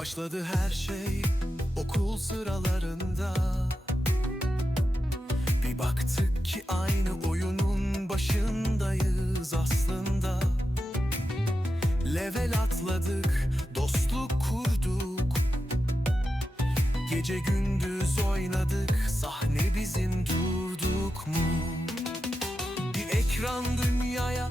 Başladı her şey okul sıralarında. Bir baktık ki aynı oyunun başındayız aslında. Level atladık, dostluk kurduk. Gece gündüz oynadık, sahne bizim durduk mu? Bir ekran dünyaya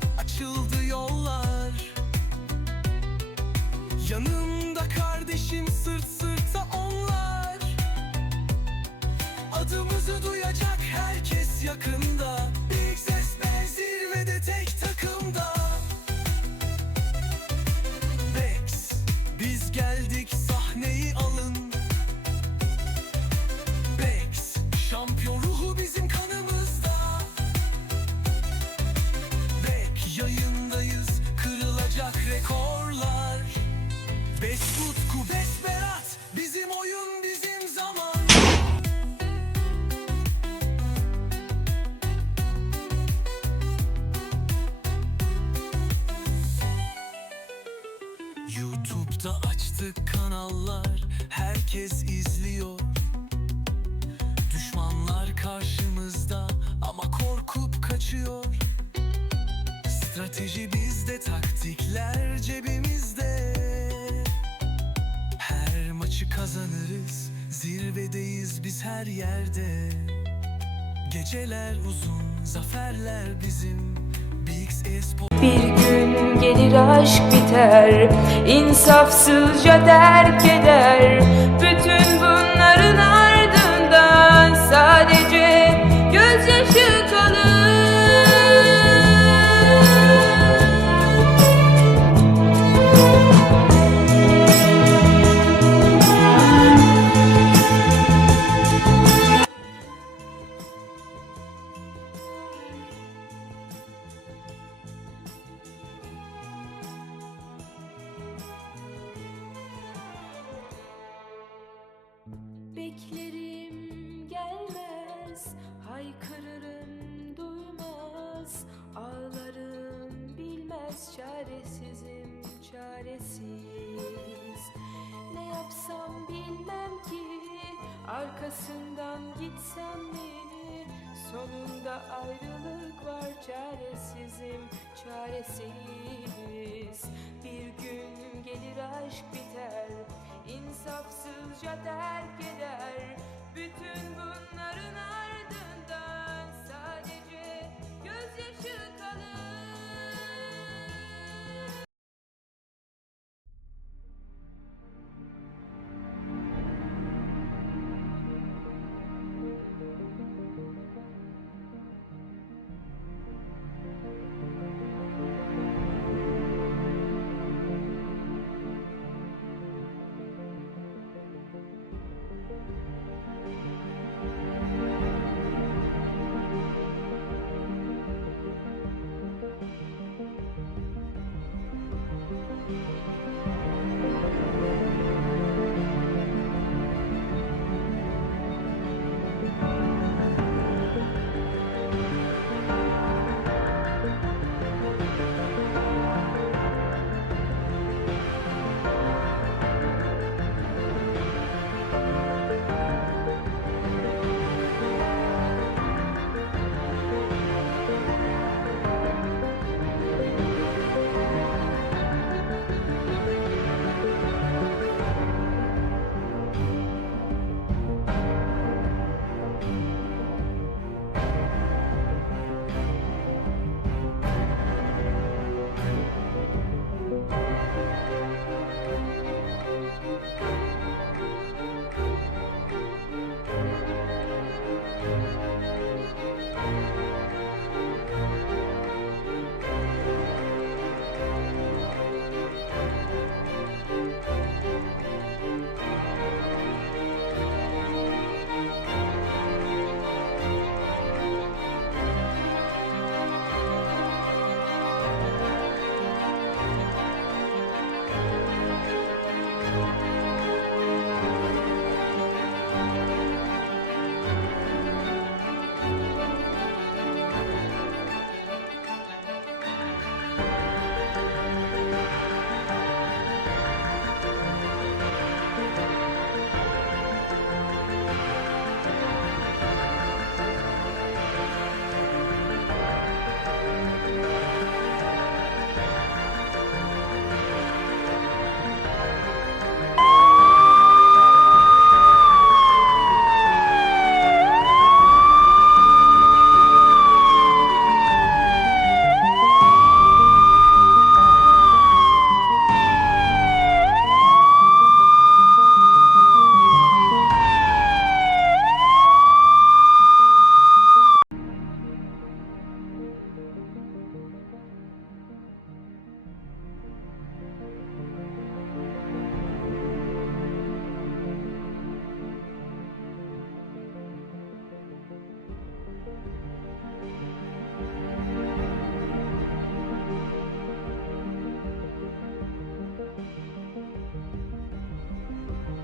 ruhu bizim kanımızda. Bek yayındayız kırılacak rekorlar. Bes Utku Bes Berat Bizim oyun bizim zaman. YouTube'da açtık kanallar Herkes izliyor Düşmanlar karşımızda ama korkup kaçıyor. Strateji bizde, taktikler cebimizde. Her maçı kazanırız, zirvedeyiz biz her yerde. Geceler uzun, zaferler bizim. Bir gün gelir aşk biter insafsızca terk eder. Bütün bunların Beklerim gelmez, haykırırım duymaz Ağlarım bilmez çaresizim çaresiz. Ne yapsam bilmem ki arkasından gitsem mi? Sonunda ayrılık var çaresizim çaresiz. Bir gün gelir aşk biter insafsızca terk eder Bütün bunların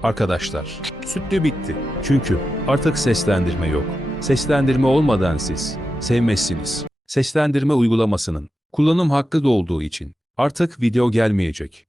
Arkadaşlar, sütlü bitti. Çünkü artık seslendirme yok. Seslendirme olmadan siz sevmezsiniz. Seslendirme uygulamasının kullanım hakkı da olduğu için artık video gelmeyecek.